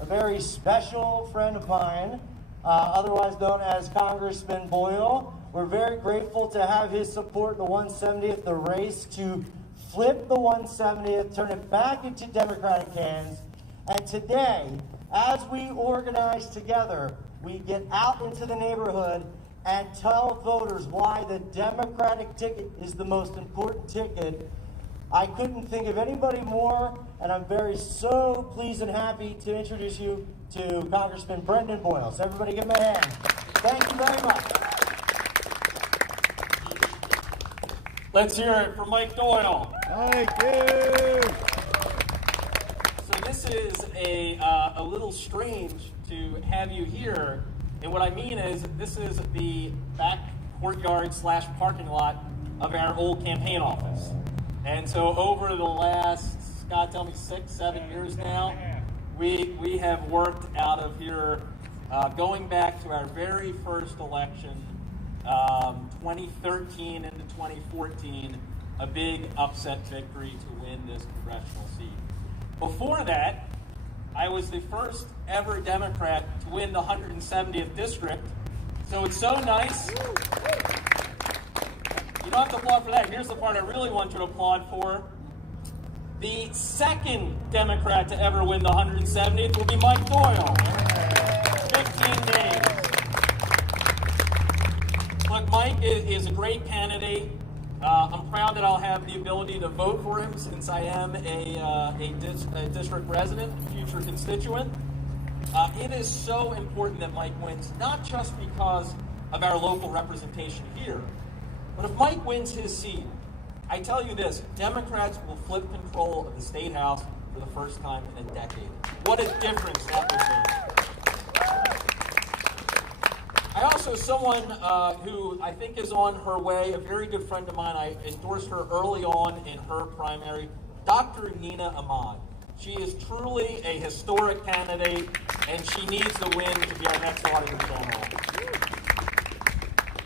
a very special friend of mine, otherwise known as Congressman Boyle. We're very grateful to have his support in the 170th, the race to flip the 170th, turn it back into Democratic hands. And today, as we organize together, we get out into the neighborhood and tell voters why the Democratic ticket is the most important ticket. I couldn't think of anybody more, and I'm so pleased and happy to introduce you to Congressman Brendan Boyle. So everybody give him a hand. Thank you very much. Let's hear it for Mike Doyle. Thank you. So this is a little strange to have you here, and what I mean is this is the back courtyard / parking lot of our old campaign office. And so over the last, Scott, tell me 6-7 years now, we have worked out of here, going back to our very first election, 2013 into 2014, a big upset victory to win this congressional seat. Before that, I was the first ever Democrat to win the 170th district. So it's so nice. You don't have to applaud for that. Here's the part I really want you to applaud for. The second Democrat to ever win the 170th will be Mike Doyle. 15 days. Look, Mike is a great candidate. I'm proud that I'll have the ability to vote for him since I am a district resident, future constituent. It is so important that Mike wins, not just because of our local representation here, but if Mike wins his seat, I tell you this, Democrats will flip control of the State House for the first time in a decade. What a difference that would make. I also, someone who I think is on her way, a very good friend of mine, I endorsed her early on in her primary, Dr. Nina Ahmad. She is truly a historic candidate, and she needs to win to be our next Auditor General.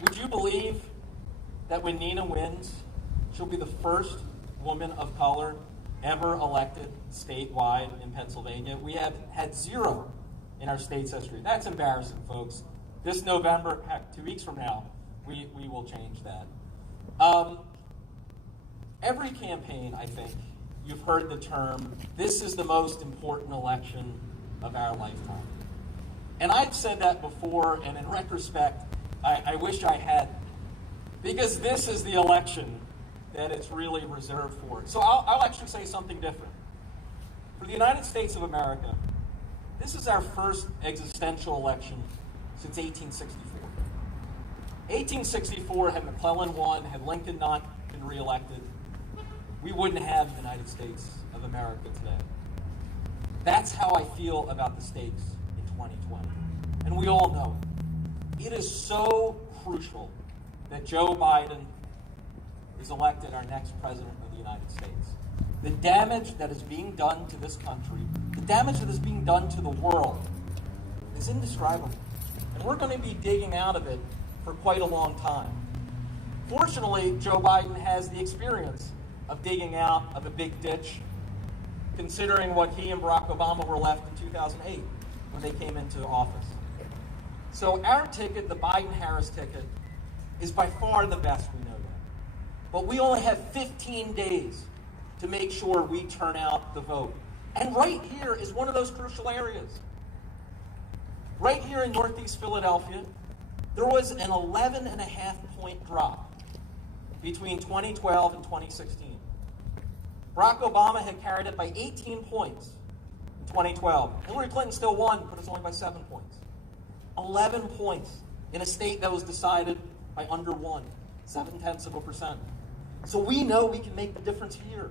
Would you believe that when Nina wins, she'll be the first woman of color ever elected statewide in Pennsylvania? We have had 0 in our state's history. That's embarrassing, folks. This November, heck, 2 weeks from now, we will change that. Every campaign, I think, you've heard the term, this is the most important election of our lifetime. And I've said that before, and in retrospect, I wish I hadn't. Because this is the election that it's really reserved for. So I'll actually say something different. For the United States of America, this is our first existential election since 1864. 1864, had McClellan won, had Lincoln not been reelected, we wouldn't have the United States of America today. That's how I feel about the stakes in 2020. And we all know it. It is so crucial that Joe Biden is elected our next president of the United States. The damage that is being done to this country, the damage that is being done to the world, is indescribable. And we're going to be digging out of it for quite a long time. Fortunately, Joe Biden has the experience of digging out of a big ditch, considering what he and Barack Obama were left in 2008 when they came into office. So our ticket, the Biden-Harris ticket, is by far the best, we know that. But we only have 15 days to make sure we turn out the vote. And right here is one of those crucial areas. Right here in Northeast Philadelphia, there was an 11.5-point drop between 2012 and 2016. Barack Obama had carried it by 18 points in 2012. Hillary Clinton still won, but it's only by 7 points. 11 points in a state that was decided by under 0.7%. So we know we can make the difference here.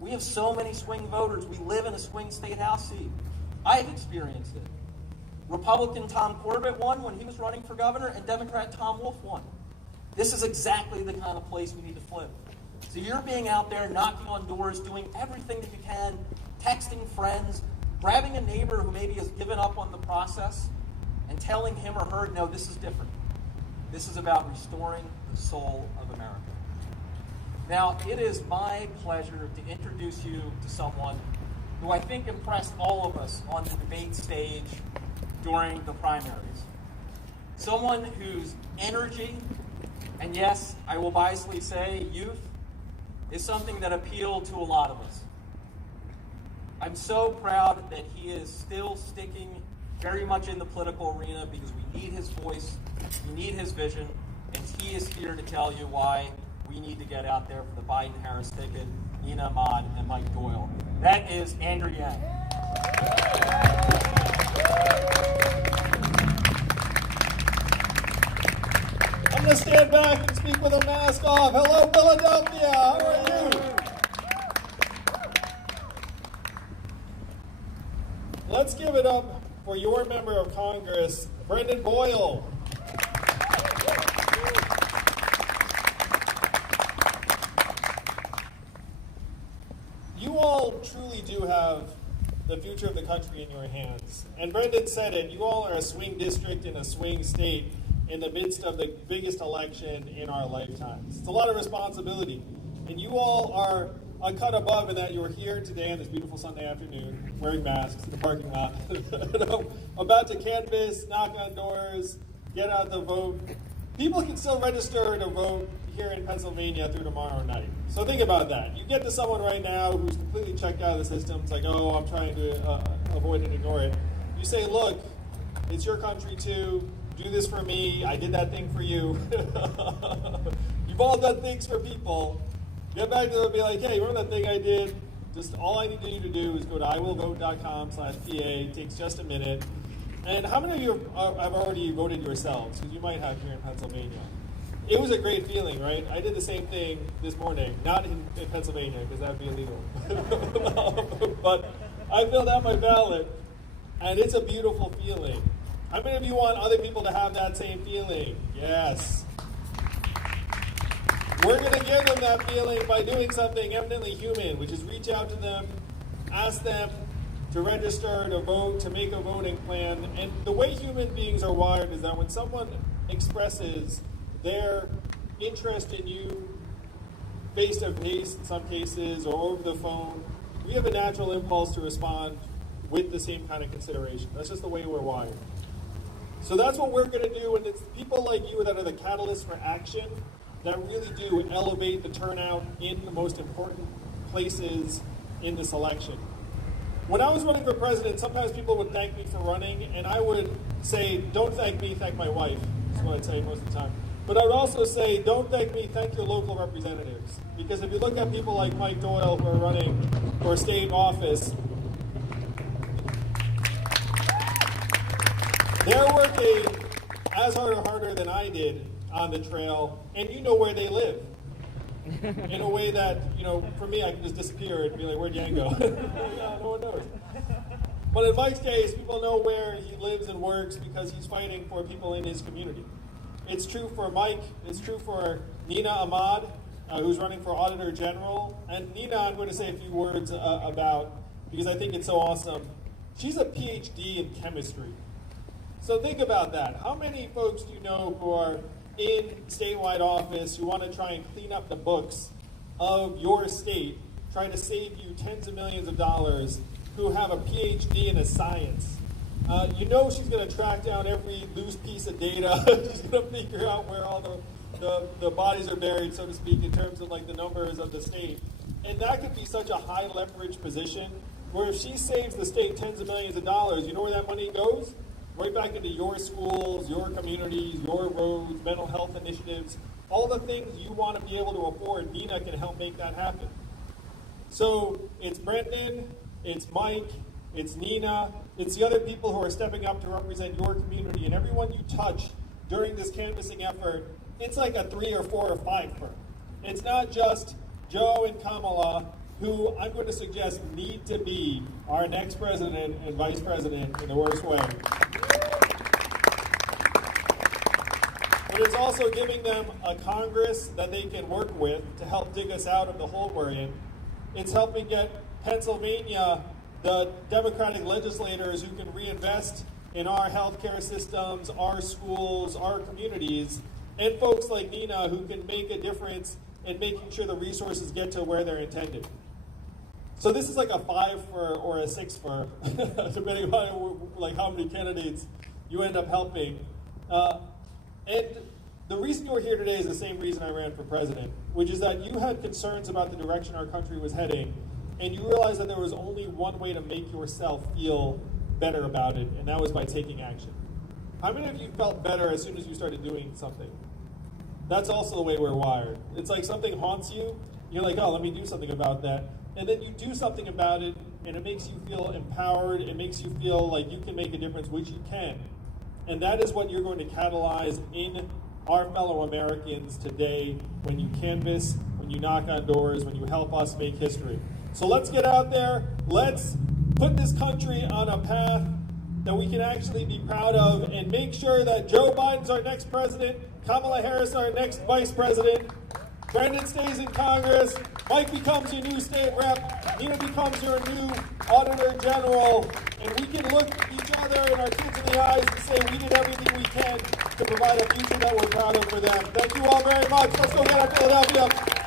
We have so many swing voters. We live in a swing state house seat. I've experienced it. Republican Tom Corbett won when he was running for governor, and Democrat Tom Wolf won. This is exactly the kind of place we need to flip. So you're being out there, knocking on doors, doing everything that you can, texting friends, grabbing a neighbor who maybe has given up on the process, and telling him or her, no, this is different. This is about restoring the soul of America. Now, it is my pleasure to introduce you to someone who I think impressed all of us on the debate stage during the primaries. Someone whose energy, and yes, I will biasly say youth, is something that appealed to a lot of us. I'm so proud that he is still sticking very much in the political arena because we need his voice, we need his vision, and he is here to tell you why we need to get out there for the Biden-Harris ticket, Nina Ahmad and Mike Doyle. That is Andrew Yang. I'm going to stand back and speak with a mask off. Hello, Philadelphia. How are you? Let's give it up for your member of Congress, Brendan Boyle. You all truly do have the future of the country in your hands. And Brendan said it, you all are a swing district in a swing state in the midst of the biggest election in our lifetimes. It's a lot of responsibility. And you all are a cut above in that you're here today on this beautiful Sunday afternoon, wearing masks in the parking lot, about to canvass, knock on doors, get out the vote. People can still register to vote here in Pennsylvania through tomorrow night. So think about that. You get to someone right now who's completely checked out of the system. It's like, oh, I'm trying to avoid and ignore it. You say, look, it's your country too. Do this for me. I did that thing for you. You've all done things for people. Get back to them and be like, hey, you remember that thing I did? Just all I need you to do is go to iwillvote.com/PA. It takes just a minute. And how many of you have already voted yourselves? Because you might have here in Pennsylvania. It was a great feeling, right? I did the same thing this morning, not in Pennsylvania, because that would be illegal. But I filled out my ballot, and it's a beautiful feeling. How many of you want other people to have that same feeling? Yes. We're going to give them that feeling by doing something eminently human, which is reach out to them, ask them to register, to vote, to make a voting plan. And the way human beings are wired is that when someone expresses their interest in you face-to-face in some cases or over the phone, we have a natural impulse to respond with the same kind of consideration. That's just the way we're wired. So that's what we're going to do, and it's people like you that are the catalyst for action that really do elevate the turnout in the most important places in this election. When I was running for president, sometimes people would thank me for running, and I would say, don't thank me, thank my wife. That's what I'd say most of the time. But I would also say, don't thank me, thank your local representatives. Because if you look at people like Mike Doyle who are running for state office, they're working as hard or harder than I did on the trail, and you know where they live. In a way that, for me, I can just disappear and be like, where'd Yang go? Yeah, no one knows. But in Mike's case, people know where he lives and works because he's fighting for people in his community. It's true for Mike. It's true for Nina Ahmad, who's running for Auditor General. And Nina, I'm going to say a few words about, because I think it's so awesome. She's a PhD in chemistry. So think about that. How many folks do you know who are in statewide office who want to try and clean up the books of your state, trying to save you tens of millions of dollars, who have a PhD in a science? She's going to track down every loose piece of data. She's going to figure out where all the bodies are buried, so to speak, in terms of like the numbers of the state. And that could be such a high leverage position where if she saves the state tens of millions of dollars, you know where that money goes? Right back into your schools, your communities, your roads, mental health initiatives, all the things you want to be able to afford. Nina can help make that happen. So it's Brendan, it's Mike, it's Nina, it's the other people who are stepping up to represent your community, and everyone you touch during this canvassing effort, it's like a 3 or 4 or 5 firm. It's not just Joe and Kamala, who I'm going to suggest need to be our next president and vice president in the worst way. But it's also giving them a Congress that they can work with to help dig us out of the hole we're in. It's helping get Pennsylvania the Democratic legislators who can reinvest in our healthcare systems, our schools, our communities, and folks like Nina who can make a difference in making sure the resources get to where they're intended. So this is like a 5 for or a 6 for, depending on like how many candidates you end up helping. And the reason you're here today is the same reason I ran for president, which is that you had concerns about the direction our country was heading, and you realized that there was only one way to make yourself feel better about it, and that was by taking action. How many of you felt better as soon as you started doing something? That's also the way we're wired. It's like something haunts you, you're like, oh, let me do something about that. And then you do something about it, and it makes you feel empowered, it makes you feel like you can make a difference, which you can. And that is what you're going to catalyze in our fellow Americans today when you canvass, when you knock on doors, when you help us make history. So let's get out there, let's put this country on a path that we can actually be proud of, and make sure that Joe Biden's our next president, Kamala Harris our next vice president, Brendan stays in Congress, Mike becomes your new state rep, Nina becomes your new auditor general, and we can look each other and our kids in the eyes and say we did everything we can to provide a future that we're proud of for them. Thank you all very much. Let's go get our Philadelphia.